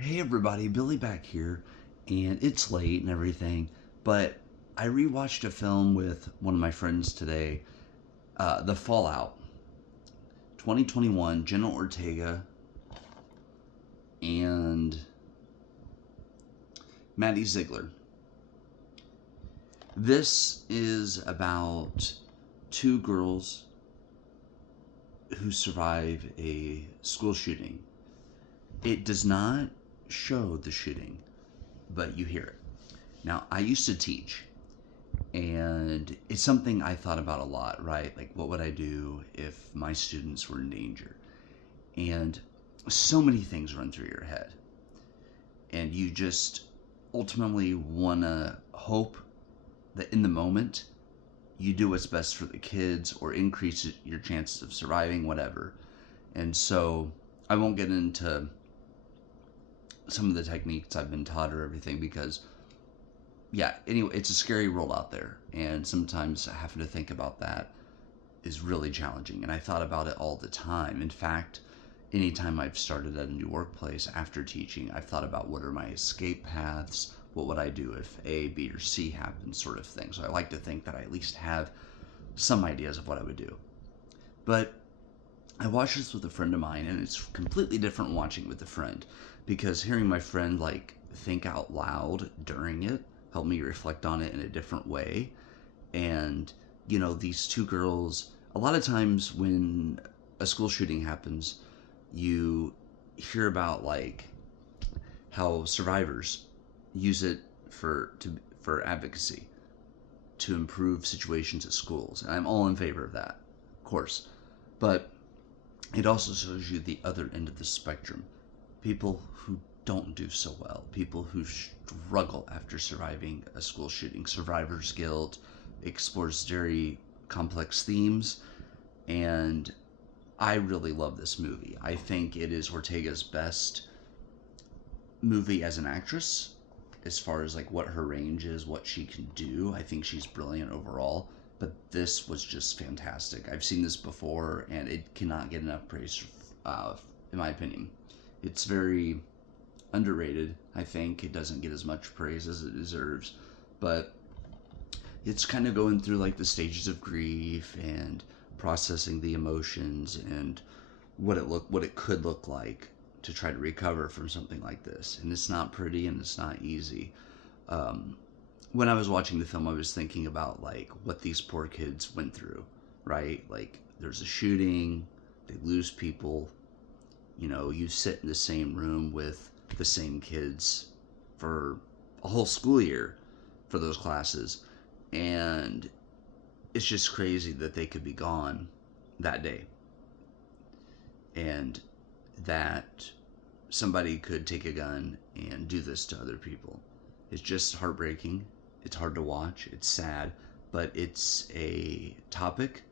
Hey everybody, Billy back here, and it's late and everything, but I rewatched a film with one of my friends today, The Fallout, 2021, Jenna Ortega and Maddie Ziegler. This is about two girls who survive a school shooting. It does not show the shooting, but you hear it. Now, I used to teach, and it's something I thought about a lot, right? Like, what would I do if my students were in danger? And so many things run through your head, and you just ultimately want to hope that in the moment you do what's best for the kids or increase your chances of surviving, whatever. And so I won't get into some of the techniques I've been taught or everything because yeah, anyway, it's a scary world out there, and sometimes having to think about that is really challenging. And I thought about it all the time. In fact, anytime I've started at a new workplace after teaching, I've thought about what are my escape paths, what would I do if A, B, or C happens, sort of thing. So I like to think that I at least have some ideas of what I would do. But I watched this with a friend of mine, and it's completely different watching with a friend because hearing my friend like think out loud during it helped me reflect on it in a different way. And these two girls, a lot of times when a school shooting happens, you hear about like how survivors use it for advocacy to improve situations at schools. And I'm all in favor of that, of course. But it also shows you the other end of the spectrum. People who don't do so well, people who struggle after surviving a school shooting. Survivor's guilt explores very complex themes, and I really love this movie. I think it is Ortega's best movie as an actress as far as like what her range is, what she can do. I think she's brilliant overall, but this was just fantastic. I've seen this before, and it cannot get enough praise, in my opinion. It's very underrated. I think it doesn't get as much praise as it deserves, but it's kind of going through like the stages of grief and processing the emotions and what it could look like to try to recover from something like this. And it's not pretty and it's not easy. Um, when I was watching the film, I was thinking about like what these poor kids went through, right? Like there's a shooting, they lose people. You sit in the same room with the same kids for a whole school year for those classes, and it's just crazy that they could be gone that day, and that somebody could take a gun and do this to other people. It's just heartbreaking. It's hard to watch. It's sad, but it's a topic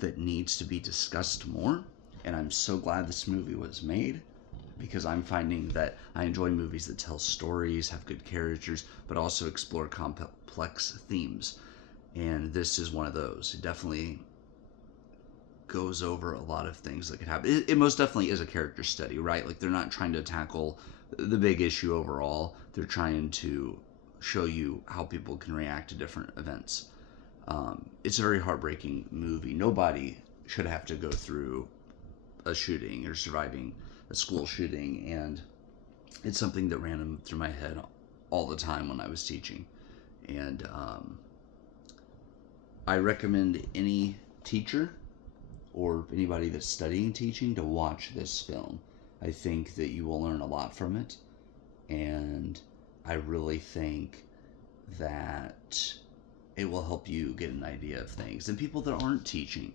that needs to be discussed more. And I'm so glad this movie was made because I'm finding that I enjoy movies that tell stories, have good characters, but also explore complex themes. And this is one of those. It definitely goes over a lot of things that could happen. It most definitely is a character study, right? Like they're not trying to tackle the big issue overall. They're trying to show you how people can react to different events. It's a very heartbreaking movie. Nobody should have to go through a shooting or surviving a school shooting, and it's something that ran through my head all the time when I was teaching. And I recommend any teacher or anybody that's studying teaching to watch this film. I think that you will learn a lot from it, and I really think that it will help you get an idea of things. And people that aren't teaching,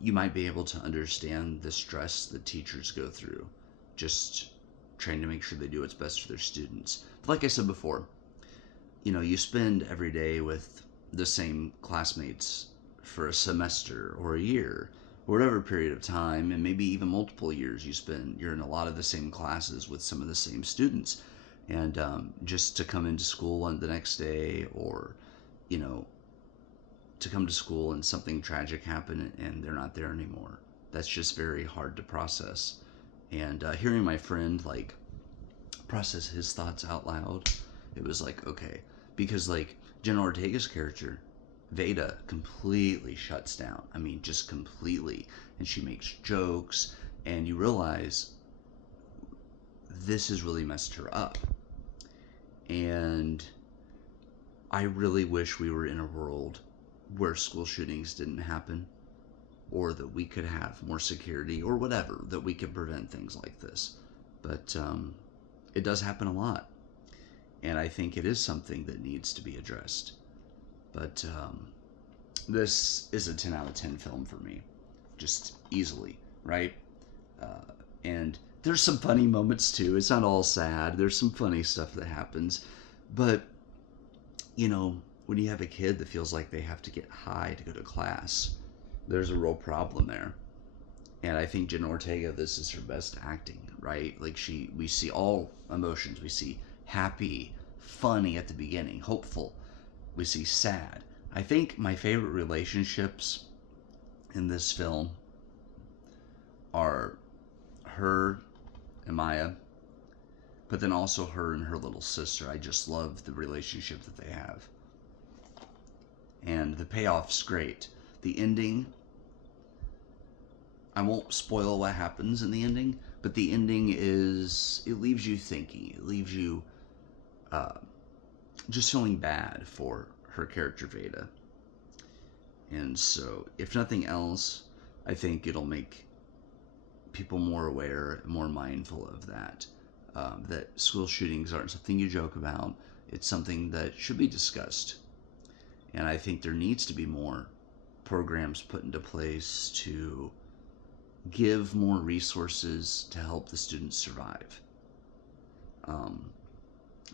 you might be able to understand the stress that teachers go through, just trying to make sure they do what's best for their students. But like I said before, you spend every day with the same classmates for a semester or a year or whatever period of time, and maybe even multiple years you're in a lot of the same classes with some of the same students. And just to come into school on the next day, or you know to come to school and something tragic happened and they're not there anymore, that's just very hard to process. And hearing my friend like process his thoughts out loud. It was like, okay, because like Jenna Ortega's character, Veda, completely shuts down. I mean, just completely. And she makes jokes, and you realize this has really messed her up. And I really wish we were in a world where school shootings didn't happen, or that we could have more security, or whatever, that we could prevent things like this. But it does happen a lot, and I think it is something that needs to be addressed. But this is a 10 out of 10 film for me, just easily, right? And there's some funny moments too. It's not all sad. There's some funny stuff that happens. But, you know, when you have a kid that feels like they have to get high to go to class, there's a real problem there. And I think Jenna Ortega, this is her best acting, right? Like we see all emotions. We see happy, funny at the beginning, hopeful. We see sad. I think my favorite relationships in this film are her and Maya, but then also her and her little sister. I just love the relationship that they have. And the payoff's great. The ending, I won't spoil what happens in the ending, but the ending is, it leaves you thinking. It leaves you just feeling bad for her character, Veda. And so, if nothing else, I think it'll make people more aware, more mindful of that. That school shootings aren't something you joke about. It's something that should be discussed. And I think there needs to be more programs put into place to give more resources to help the students survive.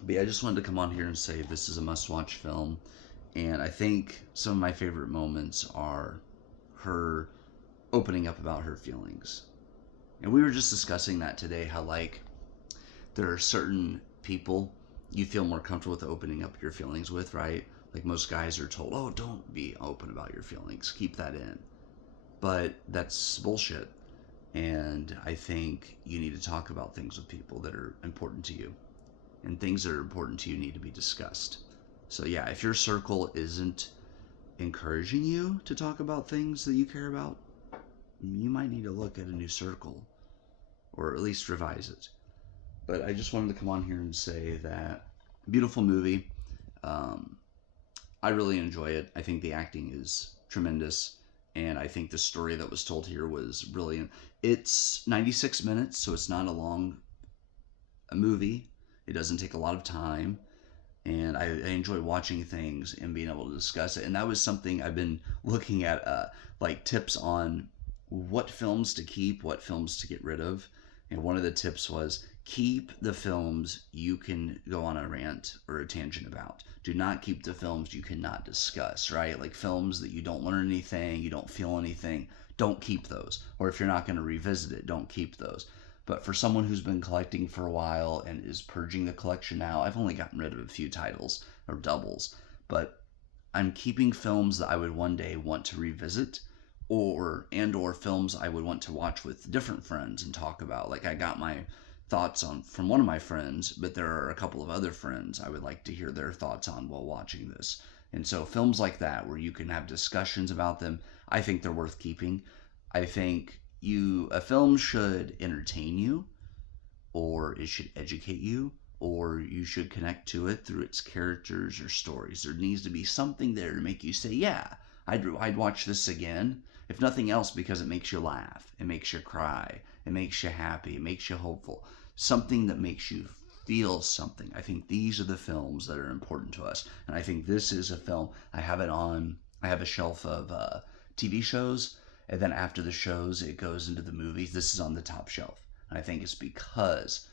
But yeah, I just wanted to come on here and say this is a must-watch film. And I think some of my favorite moments are her opening up about her feelings. And we were just discussing that today, how like there are certain people you feel more comfortable with opening up your feelings with, right? Like most guys are told, oh, don't be open about your feelings, keep that in. But that's bullshit. And I think you need to talk about things with people that are important to you. And things that are important to you need to be discussed. So yeah, if your circle isn't encouraging you to talk about things that you care about, you might need to look at a new circle, or at least revise it. But I just wanted to come on here and say that beautiful movie. I really enjoy it. I think the acting is tremendous, and I think the story that was told here was brilliant. It's 96 minutes, so it's not a movie. It doesn't take a lot of time, and I enjoy watching things and being able to discuss it. And that was something I've been looking at, like tips on what films to keep, what films to get rid of. And one of the tips was keep the films you can go on a rant or a tangent about. Do not keep the films you cannot discuss, right? Like films that you don't learn anything, you don't feel anything, don't keep those. Or if you're not going to revisit it, don't keep those. But for someone who's been collecting for a while and is purging the collection now, I've only gotten rid of a few titles or doubles, but I'm keeping films that I would one day want to revisit, or films I would want to watch with different friends and talk about. Like I got my thoughts on from one of my friends, but there are a couple of other friends I would like to hear their thoughts on while watching this. And so films like that where you can have discussions about them, I think they're worth keeping. I think a film should entertain you, or it should educate you, or you should connect to it through its characters or stories. There needs to be something there to make you say, yeah, I'd watch this again. If nothing else, because it makes you laugh, it makes you cry, it makes you happy, it makes you hopeful. Something that makes you feel something. I think these are the films that are important to us. And I think this is a film. I have a shelf of TV shows, and then after the shows, it goes into the movies. This is on the top shelf. And I think it's because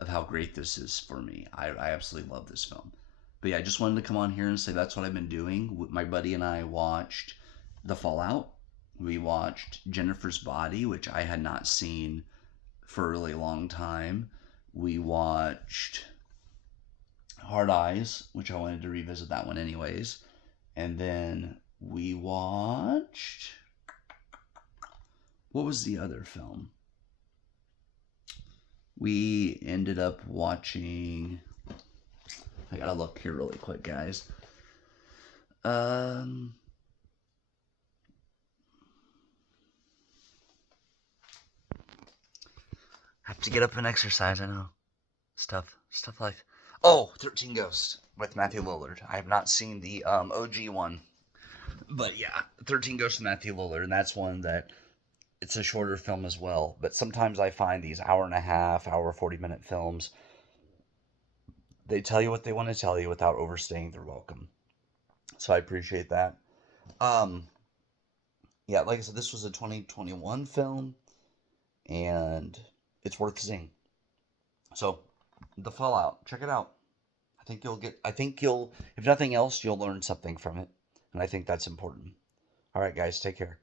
of how great this is for me. I absolutely love this film. But yeah, I just wanted to come on here and say that's what I've been doing. My buddy and I watched The Fallout. We watched Jennifer's Body, which I had not seen for a really long time. We watched Hard Eyes, which I wanted to revisit that one anyways. And then we watched... what was the other film? We ended up watching. I gotta look here really quick, guys. Um, have to get up and exercise. I know stuff like. Oh, 13 Ghosts with Matthew Lillard. I have not seen the OG one, but yeah, 13 Ghosts with Matthew Lillard, and that's one that it's a shorter film as well. But sometimes I find these hour and a half, hour 40-minute films. They tell you what they want to tell you without overstaying their welcome. So I appreciate that. Um, yeah, like I said, this was a 2021 film, and it's worth seeing. So, The Fallout, check it out. I think you'll, if nothing else, you'll learn something from it. And I think that's important. All right, guys, take care.